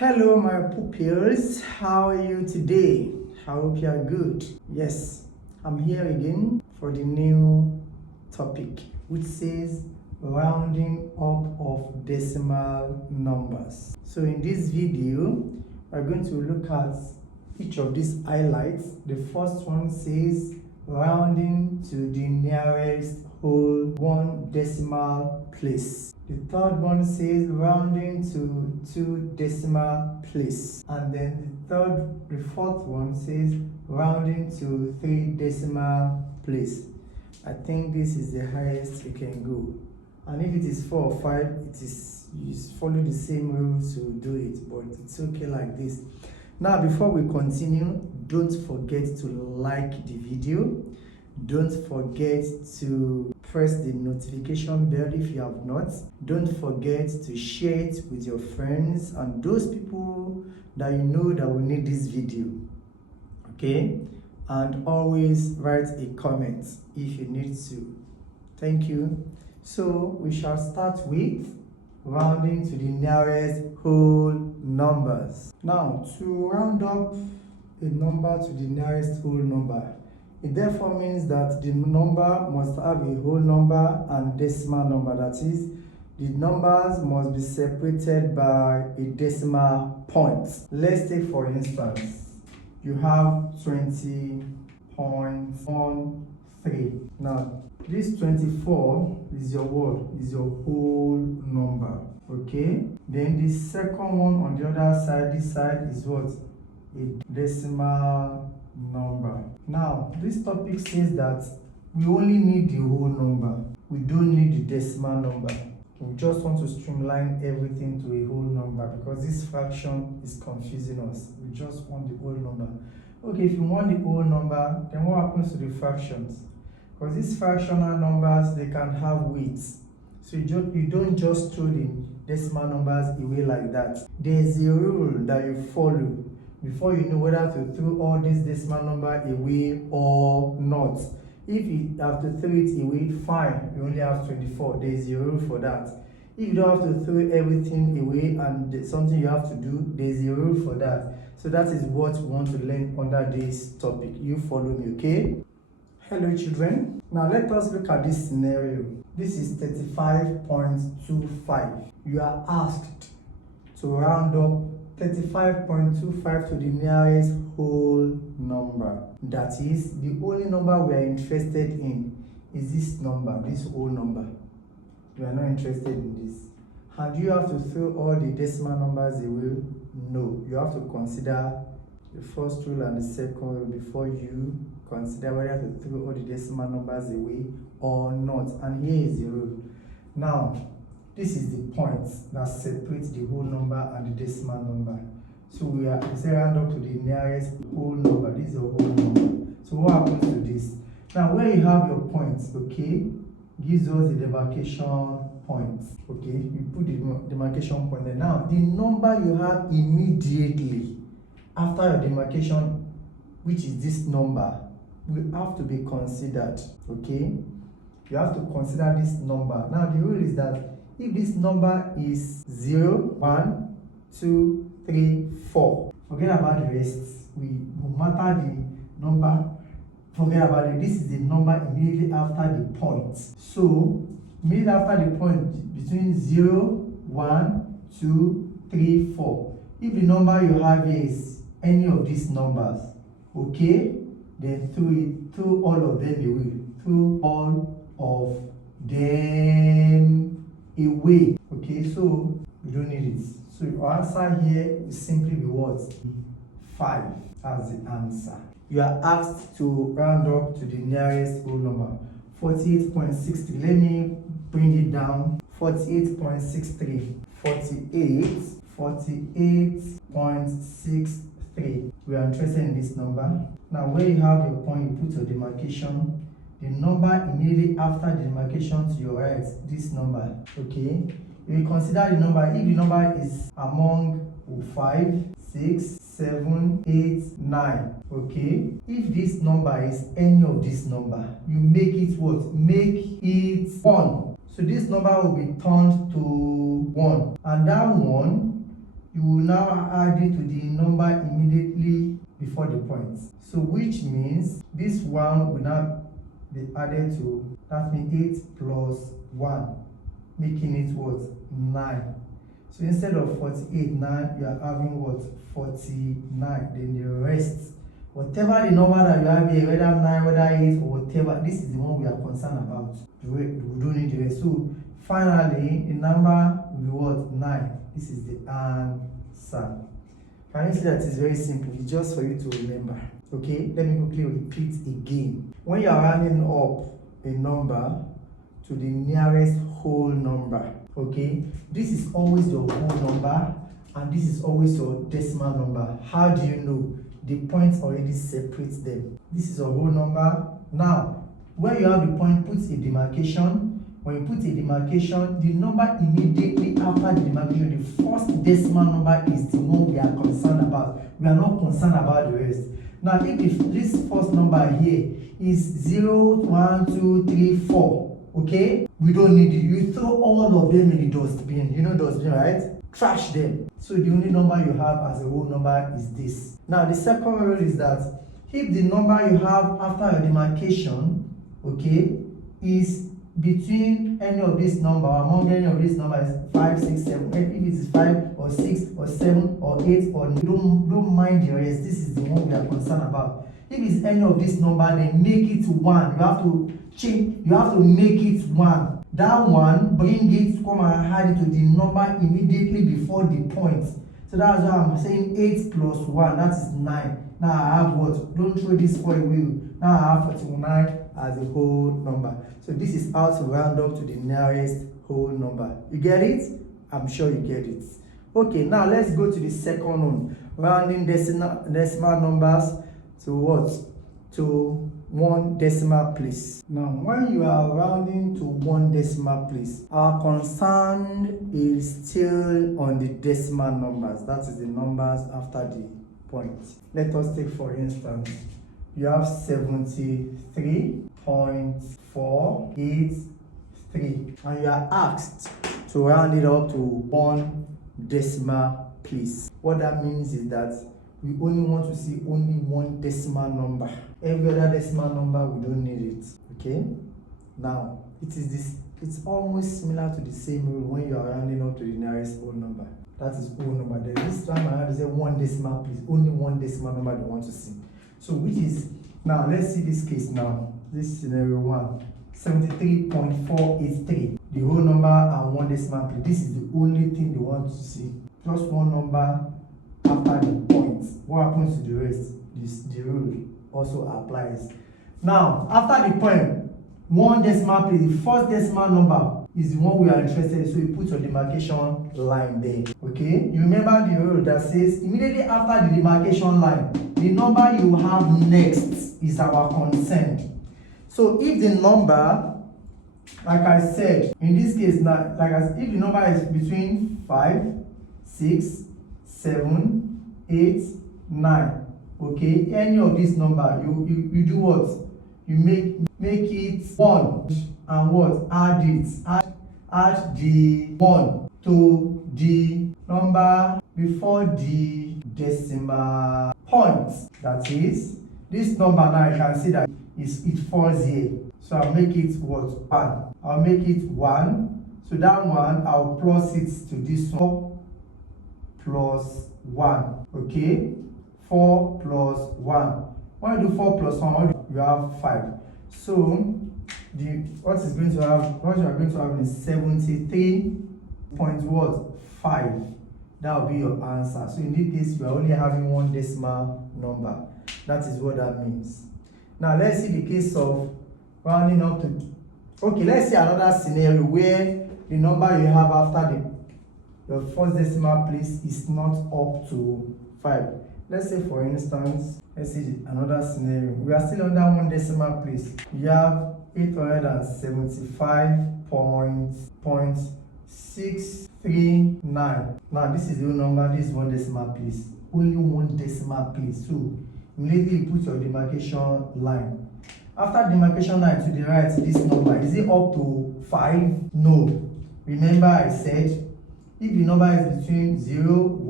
Hello, my pupils. How are you today? I hope you are good. Yes, I'm here again for the new topic, which says rounding up of decimal numbers. So in this video, we're going to look at each of these highlights. The first one says rounding to the nearest whole one decimal place. The third one says rounding to 2 decimal place. And then the fourth one says rounding to 3 decimal place. I think this is the highest you can go. And if it is 4 or 5, you follow the same rules to do it, but it's okay like this. Now, before we continue, don't forget to like the video. Don't forget to press the notification bell if you have not. Don't forget to share it with your friends and those people that you know that will need this video. Okay? And always write a comment if you need to. Thank you. So we shall start with rounding to the nearest whole numbers. Now, to round up a number to the nearest whole number, it therefore means that the number must have a whole number and decimal number. That is, the numbers must be separated by a decimal point. Let's take for instance, you have 20.13. Now, this 24 is your what? Is your whole number. Okay? Then the second one on the other side, this side is what? A decimal number. Now, this topic says that we only need the whole number. We don't need the decimal number. We just want to streamline everything to a whole number because this fraction is confusing us. We just want the whole number. Okay, if you want the whole number, then what happens to the fractions? Because these fractional numbers, they can have weights. So you don't just throw the decimal numbers away like that. There's a rule that you follow before you know whether to throw all these decimal number away or not. If you have to throw it away, fine, you only have 24. There is a rule for that. If you don't have to throw everything away and there's something you have to do, there is a rule for that. So that is what we want to learn under this topic. You follow me, okay? Hello children. Now let us look at this scenario. This is 35.25. You are asked to round up 35.25 to the nearest whole number. That is, the only number we are interested in is this number, this whole number. We are not interested in this. And you have to throw all the decimal numbers away? No. You have to consider the first rule and the second rule before you consider whether to throw all the decimal numbers away or not. And here is the rule. Now, this is the point that separates the whole number and the decimal number. So we say round up to the nearest whole number. This is a whole number. So what happens to this? Now, where you have your points, okay, gives us the demarcation point. Okay, you put the demarcation point there. Now, the number you have immediately after your demarcation, which is this number, will have to be considered. Okay, you have to consider this number. Now, the rule is that if this number is 0, 1, 2, 3, 4, forget about the rest. No matter the number, forget about it. This is the number immediately after the point. So, immediately after the point between 0, 1, 2, 3, 4. If the number you have is any of these numbers, okay, then throw all of them away. Throw all of them away. Okay, so we don't need it. So your answer here is simply be what? 5 as the answer. You are asked to round up to the nearest whole number. 48.63. Let me bring it down. 48.63. 48.63. We are interested in this number. Now, where you have your point, you put your demarcation. The number immediately after the demarcation to your right, this number, okay? You will consider the number, if the number is among 5, 6, 7, 8, 9, okay? If this number is any of this number, you make it what? Make it 1. So this number will be turned to 1. And that 1 you will now add it to the number immediately before the point. So which means this one will now be added to, that means 8 plus 1, making it what? 9. So instead of 48 now, you are having what? 49. Then the rest, whatever the number that you have here, whether 9, whether 8, or whatever, this is the one we are concerned about. We don't need the rest. So finally, the number will be what? 9. This is the answer. Can you see that it's very simple? It's just for you to remember. Okay, let me quickly repeat again. When you are rounding up a number to the nearest whole number, okay, this is always your whole number and this is always your decimal number. How do you know? The point already separates them. This is your whole number. Now, where you have the point, put a demarcation. When you put a demarcation, the number immediately after the demarcation, the first decimal number is the one we are concerned about. We are not concerned about the rest. Now, if this first number here is 0, 1, 2, 3, 4, okay, we don't need it. You throw all of them in the dustbin. You know dustbin, right? Trash them. So the only number you have as a whole number is this. Now, the second rule is that if the number you have after your demarcation, okay, is between any of this number, among any of these numbers, 5, 6, 7, if it is 5 or 6 or 7 or 8 or don't mind the rest. This is the one we are concerned about. If it's any of this number, then make it 1. You have to change, you have to make it 1. That one, bring it, come and add it to the number immediately before the point. So that's why I'm saying 8 plus 1, that is 9. Now I have what? Don't throw this 4 away. Now I have 49 as a whole number. So this is how to round up to the nearest whole number. You get it? I'm sure you get it. Okay, now let's go to the second one. Rounding decimal numbers to what? To 1 decimal place. Now, when you are rounding to 1 decimal place, our concern is still on the decimal numbers. That is the numbers after the point. Let us take, for instance, you have 73.483 and you are asked to round it up to 1 decimal place. What that means is that we only want to see only 1 decimal number. Every other decimal number, we don't need it. Okay? Now, it's almost similar to the same rule when you are rounding up to the nearest whole number. That is whole number. Then this time I have to say 1 decimal place. Only 1 decimal number they want to see. So which is, now let's see this case now. This scenario 1. 73.483. The whole number and 1 decimal place. This is the only thing they want to see. Just 1 number after the point. What happens to the rest? The rule also applies. Now, after the point, 1 decimal place, the first decimal number is the one we are interested in, so you put your demarcation line there. Okay? You remember the rule that says immediately after the demarcation line, the number you have next is our concern. So if the number, like I said, in this case, now, if the number is between 5, 6, 7, 8, 9, okay, any of this number, you do what? You make it 1 and what? Add it. Add the 1 to the number before the decimal point. That is, this number now you can see that it falls here. So I'll make it what? 1. I'll make it 1. So that one, I'll plus it to this 4 plus 1. Okay? 4 plus 1. When you do 4 plus 1, you have 5. So what you are going to have is 73.5. That will be your answer. So in this case, you are only having 1 decimal number. That is what that means. Now let's see the case of rounding up to. Okay, let's see another scenario where the number you have after your first decimal place is not up to 5. Let's say, for instance, let's see another scenario. We are still under 1 decimal place. You have 875.639. Now this is your number, this is 1 decimal place. Only 1 decimal place. So immediately you put your demarcation line. After demarcation line to the right, this number, is it up to 5? No. Remember I said, if the number is between 0,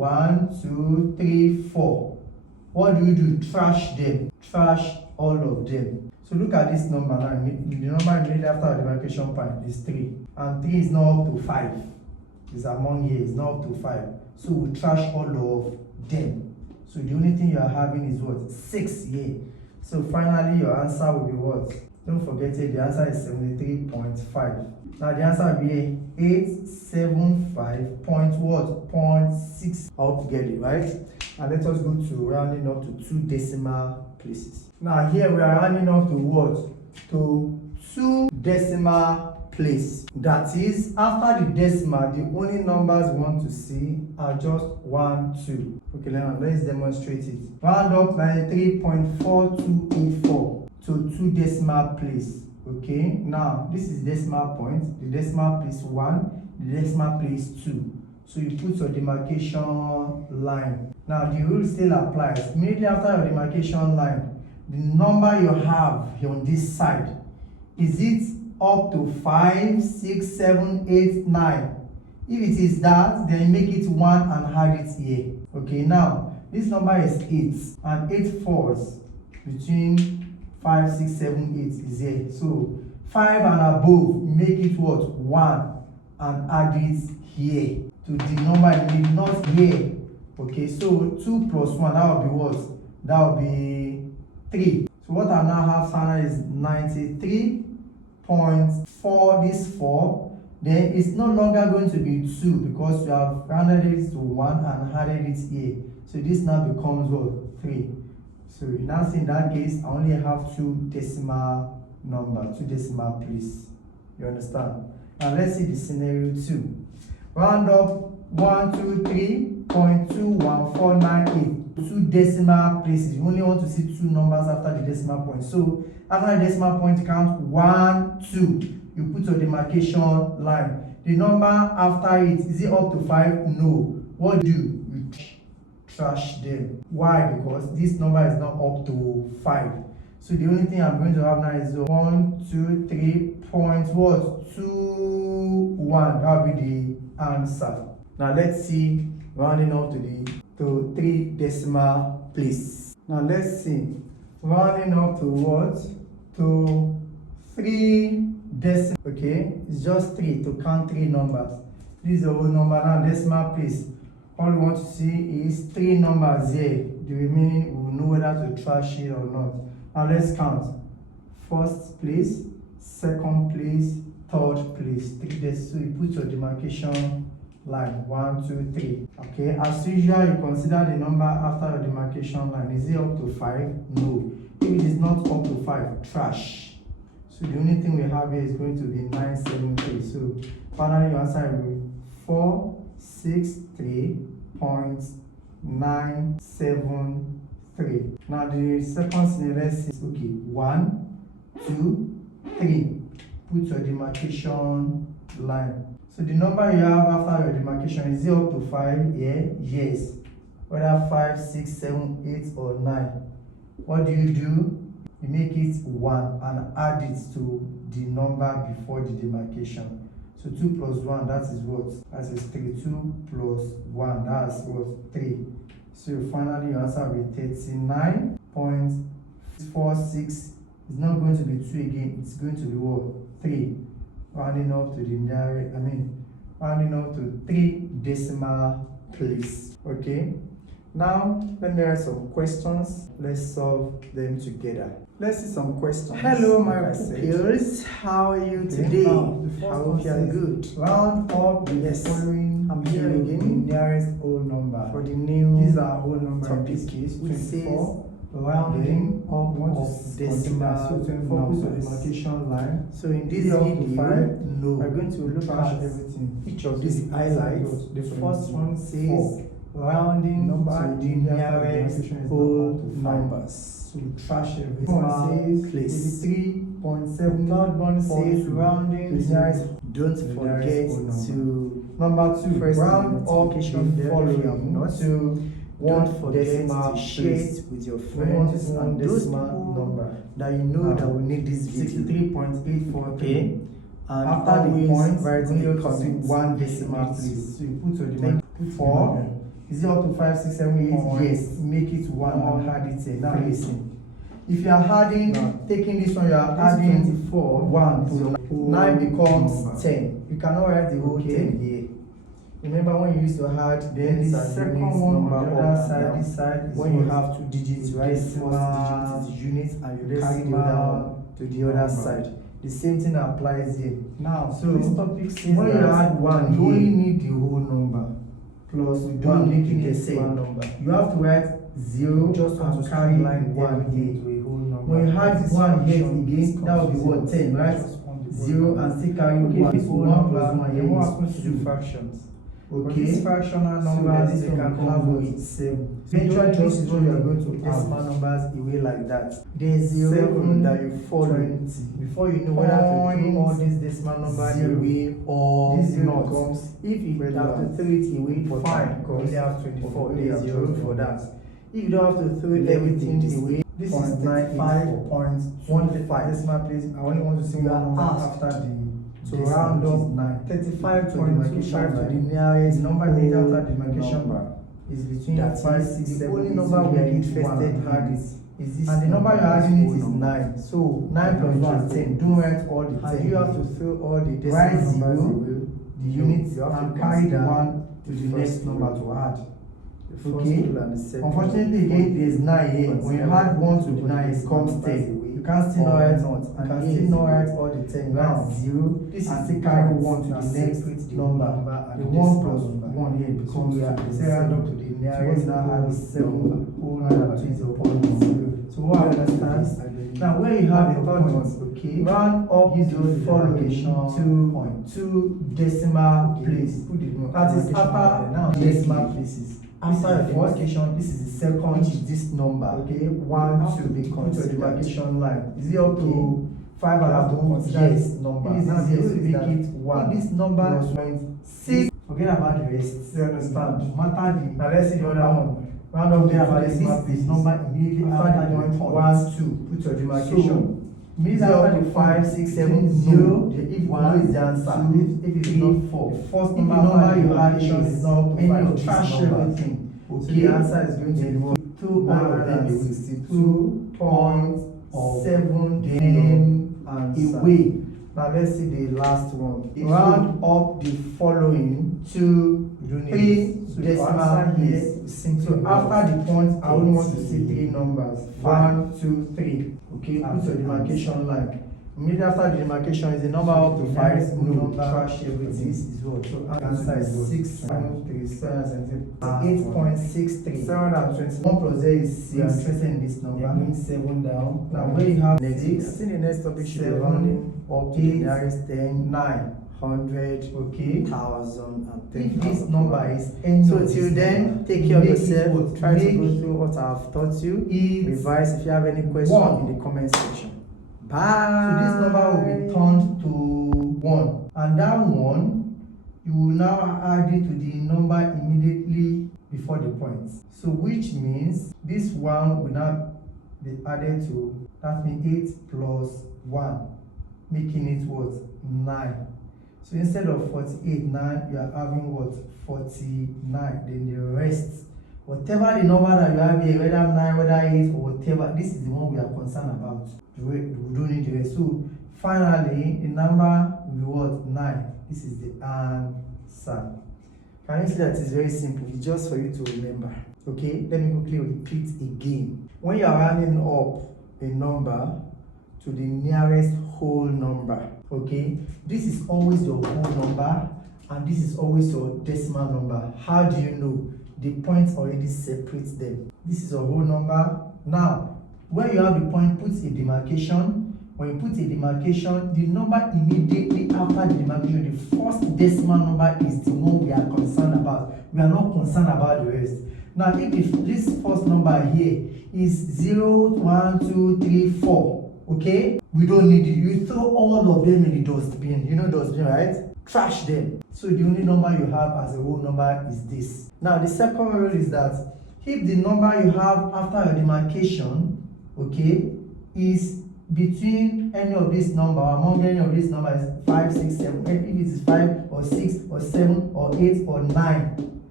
1, 2, 3, 4. What do? Trash them. Trash all of them. So look at this number now. The number immediately after the demarcation point is 3. And 3 is not up to 5. It's among here. It's not up to 5. So we trash all of them. So the only thing you are having is what? 6 here. So finally your answer will be what? Don't forget it, the answer is 73.5. Now the answer will be 875 point what? 0.6. I hope you get it, right? And let us go to rounding up to 2 decimal places. Now here we are rounding up to what? To 2 decimal place. That is, after the decimal, the only numbers we want to see are just 1, 2. Okay, let's demonstrate it. Round up 93.4284 to 2 decimal place. Okay, now this is decimal point, the decimal place 1, the decimal place 2. So you put your demarcation line. Now the rule still applies. Immediately after your demarcation line, the number you have on this side, is it up to 5, 6, 7, 8, 9? If it is that, then make it 1 and add it here. Okay, now this number is 8, and 8 falls between 5, 6, 7, 8 is here. So 5 and above, make it what? 1 and add it here to the number you need, not here. Okay, so 2 plus 1, that will be what? That will be 3. So what I now have here is 93.4, this 4. Then it's no longer going to be 2 because you have rounded it to 1 and added it here. So this now becomes what? 3. So you now see in that case, I only have 2 decimal number, 2 decimal place. You understand? Now let's see the scenario 2. Round up 123.21498. 2 decimal places. You only want to see 2 numbers after the decimal point. So after the decimal point, you count 1, 2. You put your demarcation line. The number after it, is it up to 5? No. What do? You trash them. Why? Because this number is not up to 5. So the only thing I'm going to have now is 1, 2, 3 point what? 2, 1. That will be the answer. Now let's see rounding up to 3 decimal place. Now let's see rounding up to what? To 3 decimal. Okay, it's just 3 to count 3 numbers. This is the whole number. Now decimal place, all we want to see is 3 numbers here. The remaining we will know whether to trash it or not. Now let's count. First place, second place, third place. 3 decimal. So you put your demarcation line 1, 2, 3. Okay, as usual, you consider the number after your demarcation line. Is it up to 5? No. If it is not up to 5, trash. So the only thing we have here is going to be 973. So finally your answer will be 463.973. Now the second scenario is okay. 1, 2, 3. Put your demarcation line. So the number you have after your demarcation, is it up to 5? Yeah, yes. Whether 5, 6, 7, 8, or 9. What do? You make it 1 and add it to the number before the demarcation. So 2 plus 1, that is what? That is 3. 2 plus 1, that's what? 3. So finally your answer will be 39.46. It's not going to be 2 again, it's going to be what? 3. Rounding up to the nearest, rounding up to 3 decimal place. Okay. Now, let me write some questions. Let's solve them together. Let's see some questions. Hello, my pupils. How are you today? I hope you are good. Round up the following. I'm here again. The nearest whole number. For the new. These are whole number topic. Which says rounding up of decimal. So 24 is the demarcation line. So in this video, we're going to look at everything. Each of these highlights. The first one says rounding to the nearest whole numbers. So trash everything. One says 3.7. Third one says rounding to the nearest. Don't forget to number 2. First round up the following. To don't forget to share it with your friends and those number that you know that will need this video. 63.843. Okay. And after the point, write 1 decimal place. So you put your 4. Is it up to 5, 6, 7, 8? Yes. Make it 1 and add it here. Now listen. If you are adding, taking this one, you are adding 24, 1 to 9 becomes 10. You cannot write the whole 10 here. Remember when you used to add, then the second one on the other side, this side is when you have 2 digits, right? First digit is units and you carry the other one to the other side. The same thing applies here. Now, so this topic says when you add 1, you only need the whole number plus you don't making a decimal number. You have to write 0 just and carry line 1 here. When you add 1 here again, that will be what? 10, right? 0 and still carry 1. So 1 plus 1 here. What happens to the fractions? Okay. This fractional numbers, so they can have with 7. Eventually, this is what you are going to decimal numbers away like that. There's 0 that you follow. Before you know whether to throw all these decimal numbers away or this not. If you have to throw it away, fine, because you only have 24. There's 0 for that. If you don't have to throw everything away, this is 95.15 decimal place. I only want to see one number after the. So round up 35 to the demarcation to the nearest number made after the demarcation is between 5, 6, 7. The only number we are interested in is this, and the number you are adding it is 9. So 9 plus 1 is 10. Don't write all the 10. And you have to throw all the decimal numbers away, the units, and carry the 1 to the next number to add. Okay. Unfortunately, again, there is 9 here. When you add 1 to the 9, it becomes 10. You can't still not write not. You can still not write all the 10. Now 0. This is still carry 1 to the next number. The 1 plus 1 here becomes 2. Say round up to the nearest. Now have 7 whole number to 0.0. So what I understand? Now where you have the points, okay, round up the following to decimal place. That is after decimal places. After the demarcation, this is the second, which is this number. Okay, 1, 2, be put your demarcation line. Is it up to 5 and a half to consider this number? This is yes, make it 1. If this number is 0.6, forget about the rest. You understand? Matter the. Now let's see the other one. Round up there about this number immediately after the point 1, 2. Put your demarcation. Means after the 5, 6, 7, 0, if 1 is the answer, if it is not 4, the first number you add is not up to 5, trash everything. Okay, so the answer is going to be 2.7 away. Now let's see the last one. Round up the following to 3 decimal here. So after the point, I only want to see 3 numbers. 1, 2, 3. Okay, put your demarcation line. Immediately after the demarcation is the number up to 5. No, trash everything. This is what? So answer is 673. 8.63. 721 plus 0 is 6. You are interested in this number. Bring 7 down. Now where you have next, see the next topic should be running up to the nearest 10, 9. 100, okay, 1,000 and 10,000. If this number is any so till then, take care of yourself. Try to go through what I have taught you. Revise if you have any questions in the comment section. Bye. So this number will be turned to 1, and that 1 you will now add it to the number immediately before the points. So which means this 1 will now be added to, that means 8 plus 1, making it what? 9. So instead of 48, 9, you are having what? 49. Then the rest, whatever the number that you have here, whether 9, whether 8, or whatever, this is the one we are concerned about. We don't need the rest. So finally, the number will be what? 9. This is the answer. Can you see that it's very simple? It's just for you to remember. Okay, let me quickly repeat again. When you are rounding up a number to the nearest whole number, okay, this is always your whole number and this is always your decimal number. How do you know? The point already separates them. This is your whole number. Now where you have the point, put a demarcation. When you put a demarcation, the number immediately after the demarcation, the first decimal number is the one we are concerned about. We are not concerned about the rest. Now if this first number here is 0, 1, 2, 3, 4, okay, we don't need it. You throw all of them in the dustbin. You know dustbin, right? Trash them. So the only number you have as a whole number is this. Now the second rule is that if the number you have after your demarcation, okay, is between any of this number, among any of these numbers, 5, 6, 7, if it is 5 or 6 or 7 or 8 or 9,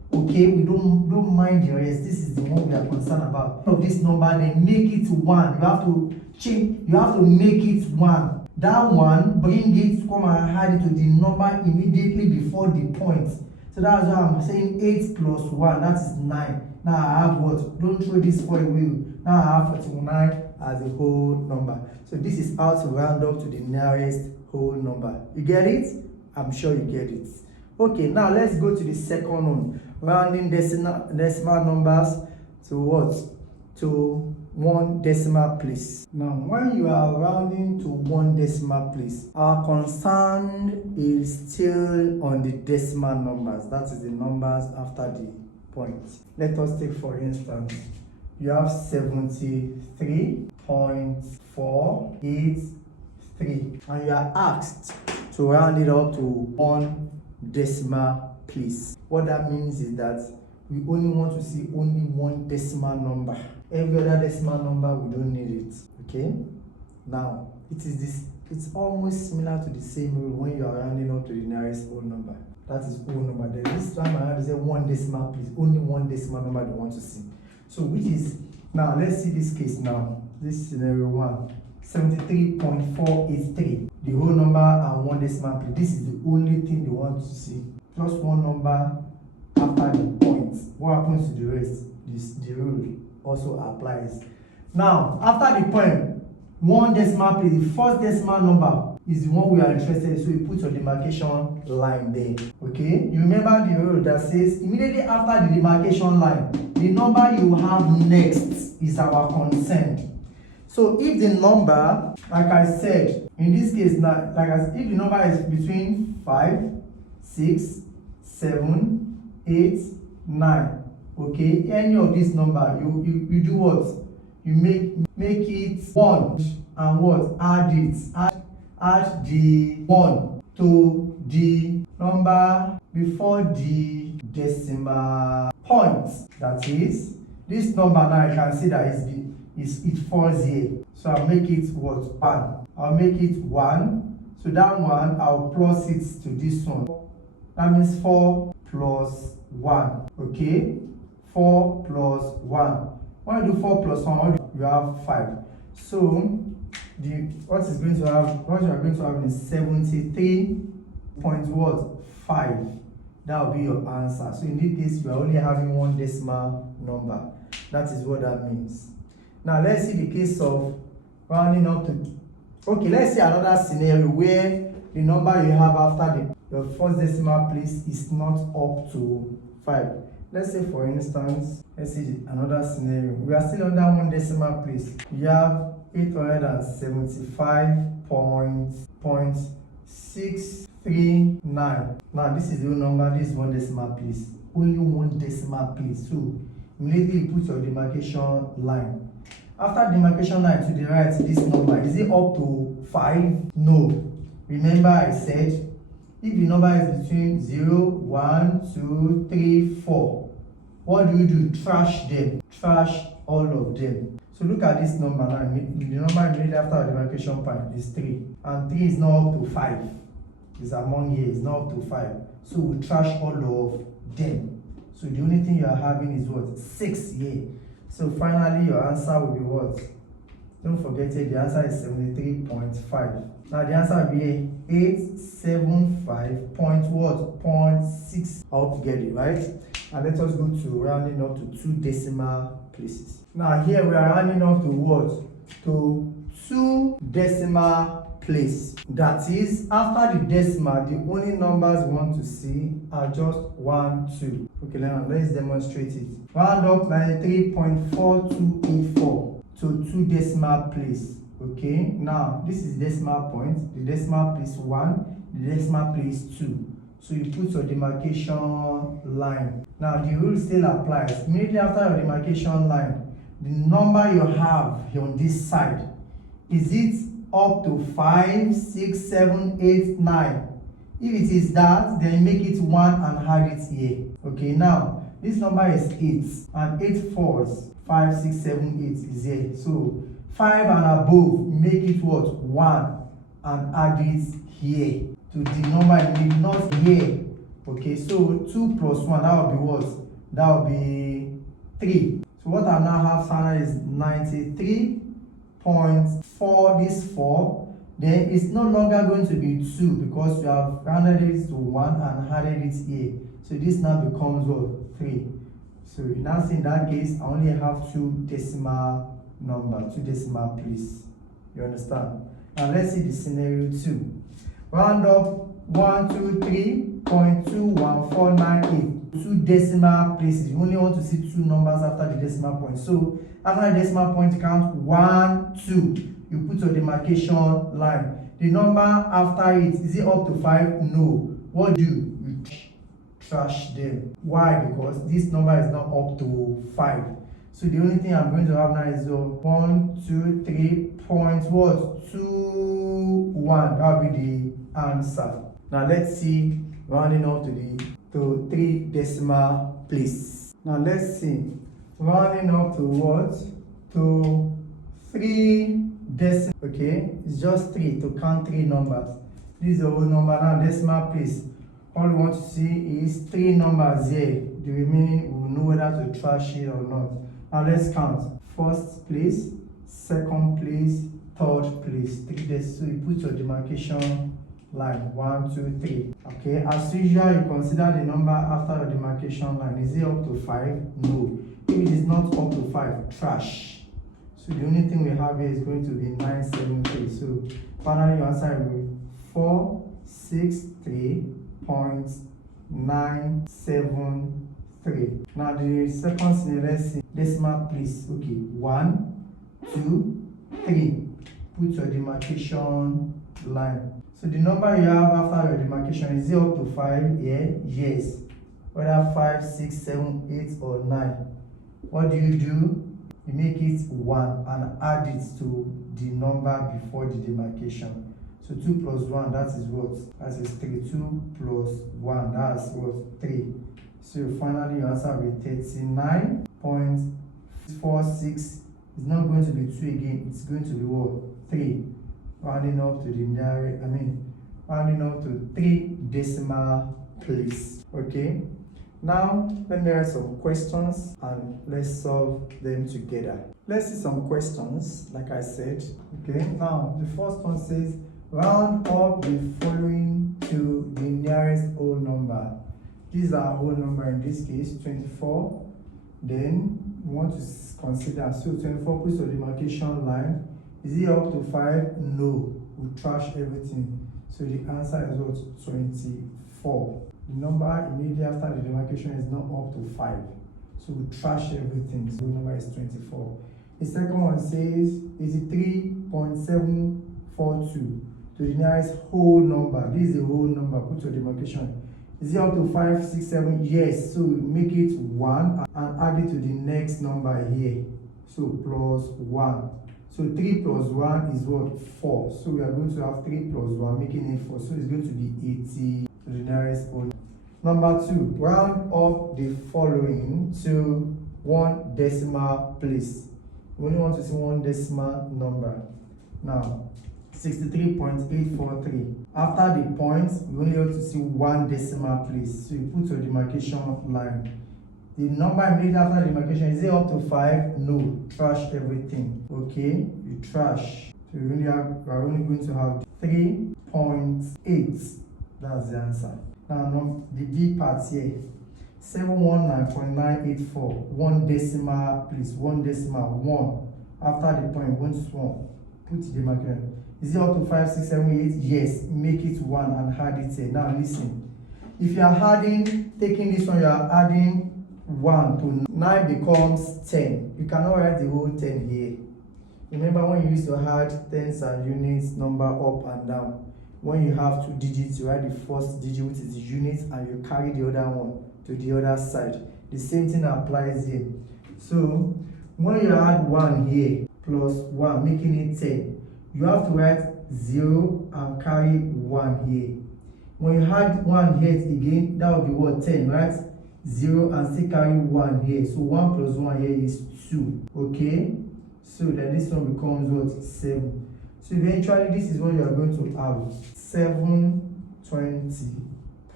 Okay, we don't mind the rest. This is the one we are concerned about. Of this number, then make it 1. You have to change, you have to make it 1. That one, bring it, come and add it to the number immediately before the point. So that's why I'm saying 8 plus 1, that is 9. Now I have what? Don't throw this 4 away. Now I have 49 as a whole number. So this is how to round up to the nearest whole number. You get it? I'm sure you get it. Okay, now let's go to the second one. Rounding decimal numbers to what? To 1 decimal place. Now, when you are rounding to 1 decimal place, our concern is still on the decimal numbers. That is the numbers after the point. Let us take, for instance, you have 73.483, and you are asked to round it up to 1 decimal place. What that means is that we only want to see only 1 decimal number. Every other decimal number, we don't need it. Okay? Now, it's almost similar to the same rule when you are rounding up to the nearest whole number. That is whole number. Then this time I have to say 1 decimal place. Only 1 decimal number they want to see. So which is, now let's see this case now. This scenario 1. 73.483. The whole number and 1 decimal place. This is the only thing they want to see. Plus 1 number after the point. What happens to the rest? The rule also applies. Now, after the point, 1 decimal place, the first decimal number is the one we are interested in, so you put your demarcation line there. Okay? You remember the rule that says immediately after the demarcation line, the number you have next is our concern. So if the number, like I said, in this case, now, if the number is between 5, 6, 7, 8, 9, okay, any of this number, you do what? You make it 1 and what? Add it. Add the 1 to the number before the decimal point. That is, this number now you can see that it falls here. So I'll make it what? 1. I'll make it 1. So that one, I'll plus it to this one. That means 4 plus 1. Okay? 4 plus 1. When you do 4 plus 1, you have 5. So what you are going to have is 73.5. That will be your answer. So in this case, you are only having 1 decimal number. That is what that means. Now let's see the case of rounding up to. Okay, let's see another scenario where the number you have after your first decimal place is not up to 5. Let's say, for instance, let's see another scenario. We are still under 1 decimal place. You have 875.639. Now, this is the number, this is 1 decimal place. Only 1 decimal place. So, immediately you put your demarcation line. After demarcation line to the right, this number, is it up to 5? No. Remember I said, if the number is between 0, 1, 2, 3, 4, what do? Trash them. Trash all of them. So look at this number now. The number immediately after the demarcation point is 3. And 3 is not up to 5. It's among here, it's not up to 5. So we trash all of them. So the only thing you are having is what? 6 here. So finally your answer will be what? Don't forget it, the answer is 73.5. Now the answer will be 875.6. I hope you get it, right? And let us go to rounding up to 2 decimal places. Now here we are rounding up to what? To 2 decimal place. That is, after the decimal, the only numbers we want to see are just 1, 2. Okay, let's demonstrate it. Round up 93.4284 to 2 decimal place. Okay, now this is decimal point, the decimal place 1, the decimal place 2. So you put your demarcation line. Now the rule still applies. Immediately after your demarcation line, the number you have on this side, is it up to 5, 6, 7, 8, 9? If it is that, then make it 1 and add it here. Okay, now this number is 8 and 8 falls. 5, 6, 7, 8 is here. So 5 and above, make it what? 1 and add it here to the number, not here Okay, so 2 plus 1, that will be what? That will be 3. So what I now have here is 93.4, this 4. Then it's no longer going to be 2 because you have rounded it to 1 and added it here. So this now becomes what? 3. So you now see in that case, I only have 2 decimal number, 2 decimal place. You understand? Now let's see the scenario 2. Round up 123.21498. 2 decimal places. You only want to see 2 numbers after the decimal point. So after the decimal point, you count 1, 2. You put your demarcation line. The number after it, is it up to 5? No. What do you trash them? Why? Because this number is not up to 5. So the only thing I'm going to have now is 1, 2, 3 point what? 2, 1. That will be the answer. Now let's see rounding up to 3 decimal place. Now let's see rounding up to what? To 3 decimal. Okay, it's just 3 to count 3 numbers. This is the whole number. Now decimal place. All we want to see is 3 numbers here. The remaining we will know whether to trash it or not. Now let's count. First place, second place, third place. 3 decimal. So you put your demarcation line 1, 2, 3. Okay, as usual, you consider the number after your demarcation line. Is it up to 5? No. If it is not up to 5, trash. So the only thing we have here is going to be 973. So finally your answer will be 463.973. Now the second scenario, let's see decimal place. Okay, 1, 2, 3. Put your demarcation line. So the number you have after your demarcation, is it up to 5? Yeah, yes. Whether 5, 6, 7, 8 or 9. What do? You make it 1 and add it to the number before the demarcation. So 2 plus 1, that is what? That is 3. 2 plus 1, that's what? 3. So finally your answer will be 39.46. It's not going to be 2 again, it's going to be what? 3. Rounding up to the nearest, rounding up to 3 decimal place. Okay. Now, let me write some questions and let's solve them together. Let's see some questions, like I said. Okay, now the first one says, round up the following to the nearest whole number. These are whole number, in this case, 24. Then we want to consider, so 24 puts your demarcation line. Is it up to 5? No, we trash everything. So the answer is what? 24. The number immediately after the demarcation is not up to 5. So we trash everything. So the number is 24. The second one says 83.742 to the nearest whole number. This is the whole number. Put your demarcation. Is it up to 5, 6, 7? Yes. So we make it 1 and add it to the next number here. So plus 1. So 3 plus 1 is what? 4. So we are going to have 3 plus 1, making it 4. So it's going to be 80 to the nearest whole number. Number 2, round up the following to 1 decimal place. We only want to see 1 decimal number. Now, 63.843. After the points, we only want to see 1 decimal place. So you put your demarcation line. The number immediately after demarcation, is it up to 5? No. Trash everything. Okay, you trash. So we are only going to have 3.8. That's the answer. Now the D part here. 719.984. 1 decimal place. 1 decimal. 1. After the point, 1 small. Put the demarcation. Is it up to 5, 6, 7, 8? Yes. Make it 1 and add it here. Now listen. If you are taking this one, you are adding 1 to 9 becomes 10. You cannot write the whole 10 here. Remember when you used to add tens and units number up and down. When you have 2 digits, you write the first digit, which is the unit, and you carry the other one to the other side. The same thing applies here. So when you add 1 here plus 1, making it 10, you have to write 0 and carry 1 here. When you add 1 here again, that will be what? 10, right? 0 and still carry 1 here. So 1 plus 1 here is 2. Okay? So then this one becomes what? 7. So eventually this is what you are going to have. 720.9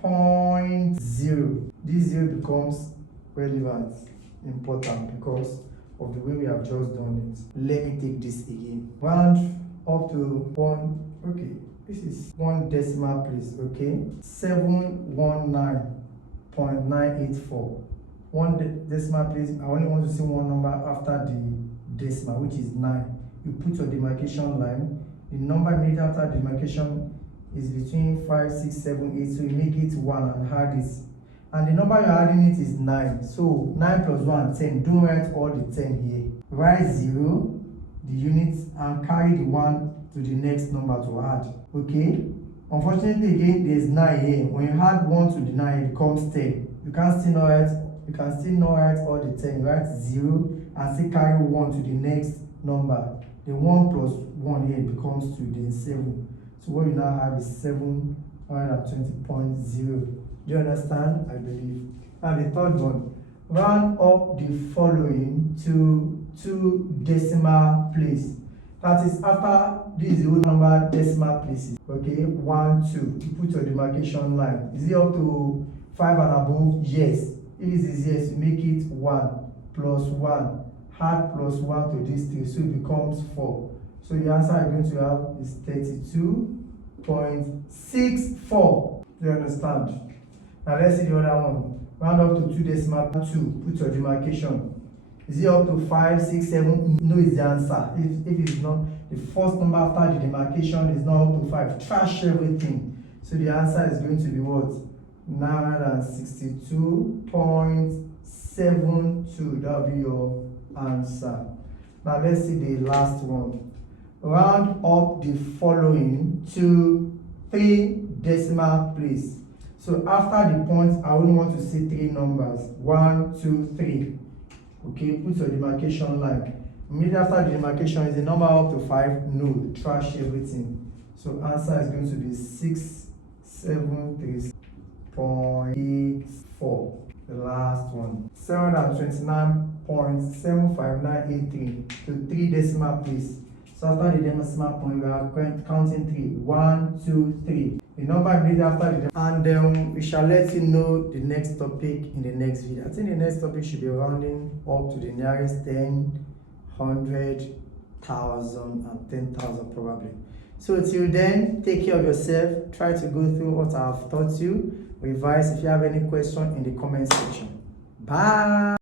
0.0. This 0 becomes relevant, important because of the way we have just done it. Let me take this again. Round up to 1. Okay, this is 1 decimal place. Okay, 719.984. 1 decimal place. I only want to see one number after the decimal, which is 9. You put your demarcation line. The number immediately after demarcation is between 5, 6, 7, 8. So you make it 1 and add it. And the number you're adding it is 9. So 9 plus 1, 10. Don't write all the 10 here. Write 0, the units, and carry the 1 to the next number to add. Okay? Unfortunately, again, there's 9 here. When you add 1 to the 9, it becomes 10. You can still not write all the 10. You write 0 and still carry 1 to the next number. The 1 plus 1 here becomes 2, then 7. So what you now have is 720.0. Do you understand? I believe. And the third one, round up the following to 2 decimal places. That is after this whole number decimal places. Okay, 1, 2. You put your demarcation line. Is it up to 5 and above? Yes. If it is yes, you make it 1 plus 1. Add plus 1 to this 3, so it becomes 4. So the answer I'm going to have is 32.64. Do you understand? Now let's see the other one. Round up to 2 decimal 2. Put your demarcation. Is it up to 5, 6, 7? No is the answer. If it's not, the first number after the demarcation is not up to 5. Trash everything. So the answer is going to be what? 962.72. That will be your answer. Now let's see the last one. Round up the following to 3 decimal places. So after the points, I only want to see 3 numbers. 1, 2, 3. Okay, put your demarcation line. Immediately after the demarcation, is the number up to 5? No, trash everything. So answer is going to be 673.84. The last one. 729.75983 to 3 decimal places. So after the decimal point, we are counting 3. 1, 2, 3. The number immediately after the and we shall let you know the next topic in the next video. I think the next topic should be rounding up to the nearest 10, 100, 1,000, and 10,000 probably. So till then, take care of yourself. Try to go through what I have taught you. Revise if you have any question in the comment section. Bye.